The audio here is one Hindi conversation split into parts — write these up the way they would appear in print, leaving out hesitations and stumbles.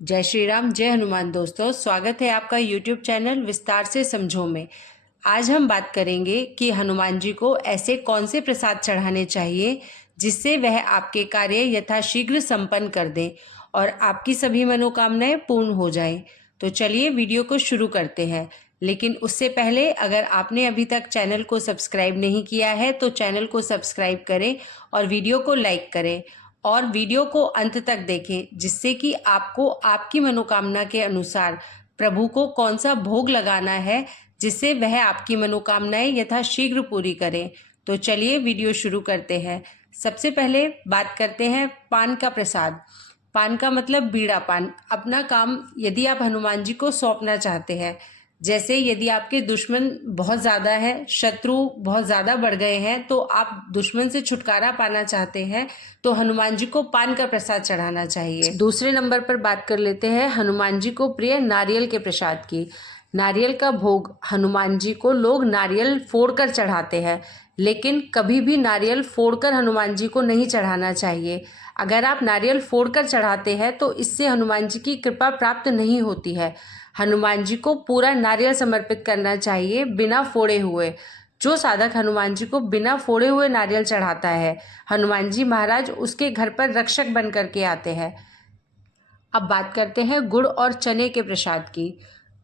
जय श्री राम, जय हनुमान। दोस्तों, स्वागत है आपका YouTube चैनल विस्तार से समझो में। आज हम बात करेंगे कि हनुमान जी को ऐसे कौन से प्रसाद चढ़ाने चाहिए जिससे वह आपके कार्य यथाशीघ्र संपन्न कर दें और आपकी सभी मनोकामनाएं पूर्ण हो जाएं। तो चलिए वीडियो को शुरू करते हैं। लेकिन उससे पहले अगर आपने अभी तक चैनल को सब्सक्राइब नहीं किया है तो चैनल को सब्सक्राइब करें और वीडियो को लाइक करें और वीडियो को अंत तक देखें, जिससे कि आपको आपकी मनोकामना के अनुसार प्रभु को कौन सा भोग लगाना है जिससे वह आपकी मनोकामनाएं यथाशीघ्र पूरी करें। तो चलिए वीडियो शुरू करते हैं। सबसे पहले बात करते हैं पान का प्रसाद। पान का मतलब बीड़ा पान। अपना काम यदि आप हनुमान जी को सौंपना चाहते हैं, जैसे यदि आपके दुश्मन बहुत ज़्यादा है, शत्रु बहुत ज़्यादा बढ़ गए हैं, तो आप दुश्मन से छुटकारा पाना चाहते हैं तो हनुमान जी को पान का प्रसाद चढ़ाना चाहिए। दूसरे नंबर पर बात कर लेते हैं हनुमान जी को प्रिय नारियल के प्रसाद की। नारियल का भोग हनुमान जी को लोग नारियल फोड़कर चढ़ाते हैं, लेकिन कभी भी नारियल फोड़कर हनुमान जी को नहीं चढ़ाना चाहिए। अगर आप नारियल फोड़कर चढ़ाते हैं तो इससे हनुमान जी की कृपा प्राप्त नहीं होती है। हनुमान जी को पूरा नारियल समर्पित करना चाहिए बिना फोड़े हुए। जो साधक हनुमान जी को बिना फोड़े हुए नारियल चढ़ाता है, हनुमान जी महाराज उसके घर पर रक्षक बन करके आते हैं। अब बात करते हैं गुड़ और चने के प्रसाद की।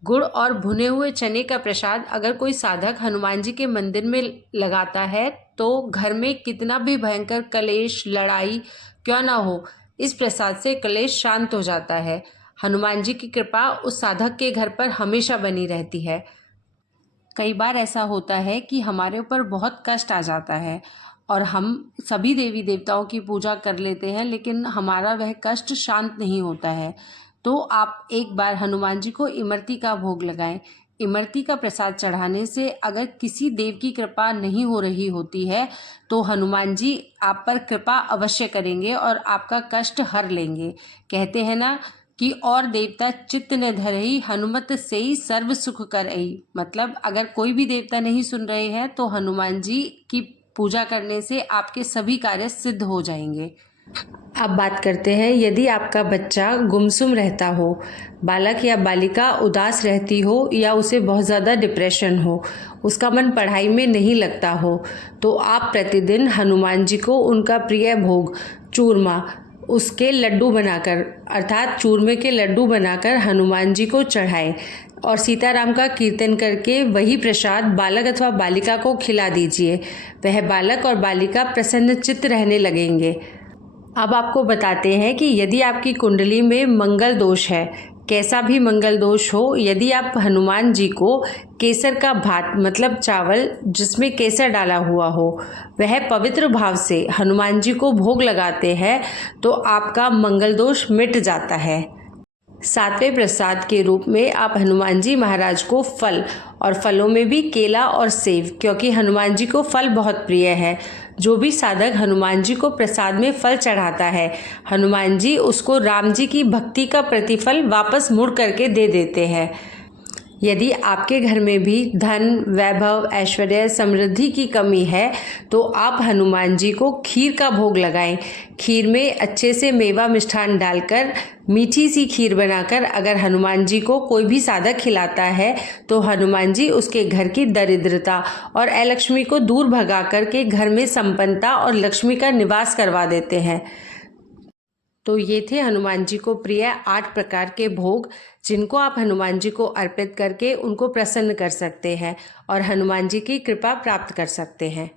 गुड़ और भुने हुए चने का प्रसाद अगर कोई साधक हनुमान जी के मंदिर में लगाता है तो घर में कितना भी भयंकर कलेश लड़ाई क्यों ना हो, इस प्रसाद से कलेश शांत हो जाता है। हनुमान जी की कृपा उस साधक के घर पर हमेशा बनी रहती है। कई बार ऐसा होता है कि हमारे ऊपर बहुत कष्ट आ जाता है और हम सभी देवी देवताओं की पूजा कर लेते हैं, लेकिन हमारा वह कष्ट शांत नहीं होता है। तो आप एक बार हनुमान जी को इमरती का भोग लगाएं। इमरती का प्रसाद चढ़ाने से अगर किसी देव की कृपा नहीं हो रही होती है तो हनुमान जी आप पर कृपा अवश्य करेंगे और आपका कष्ट हर लेंगे। कहते हैं ना कि और देवता चित्त न धरई, हनुमत सेई सर्व सुख करई। मतलब अगर कोई भी देवता नहीं सुन रहे हैं तो हनुमान जी की पूजा करने से आपके सभी कार्य सिद्ध हो जाएंगे। अब बात करते हैं यदि आपका बच्चा गुमसुम रहता हो, बालक या बालिका उदास रहती हो या उसे बहुत ज़्यादा डिप्रेशन हो, उसका मन पढ़ाई में नहीं लगता हो, तो आप प्रतिदिन हनुमान जी को उनका प्रिय भोग चूरमा उसके लड्डू बनाकर अर्थात चूरमे के लड्डू बनाकर हनुमान जी को चढ़ाएं और सीताराम का कीर्तन करके वही प्रसाद बालक अथवा बालिका को खिला दीजिए। वह बालक और बालिका प्रसन्नचित्त रहने लगेंगे। अब आपको बताते हैं कि यदि आपकी कुंडली में मंगल दोष है, कैसा भी मंगल दोष हो, यदि आप हनुमान जी को केसर का भात मतलब चावल जिसमें केसर डाला हुआ हो वह पवित्र भाव से हनुमान जी को भोग लगाते हैं तो आपका मंगल दोष मिट जाता है। सातवें प्रसाद के रूप में आप हनुमान जी महाराज को फल, और फलों में भी केला और सेब, क्योंकि हनुमान जी को फल बहुत प्रिय है। जो भी साधक हनुमान जी को प्रसाद में फल चढ़ाता है, हनुमान जी उसको राम जी की भक्ति का प्रतिफल वापस मुड़ करके दे देते हैं। यदि आपके घर में भी धन वैभव ऐश्वर्य समृद्धि की कमी है तो आप हनुमान जी को खीर का भोग लगाएं। खीर में अच्छे से मेवा मिष्ठान डालकर मीठी सी खीर बनाकर अगर हनुमान जी को कोई भी साधक खिलाता है तो हनुमान जी उसके घर की दरिद्रता और अलक्ष्मी को दूर भगा करके घर में संपन्नता और लक्ष्मी का निवास करवा देते हैं। तो ये थे हनुमान जी को प्रिय 8 प्रकार के भोग, जिनको आप हनुमान जी को अर्पित करके उनको प्रसन्न कर सकते हैं और हनुमान जी की कृपा प्राप्त कर सकते हैं।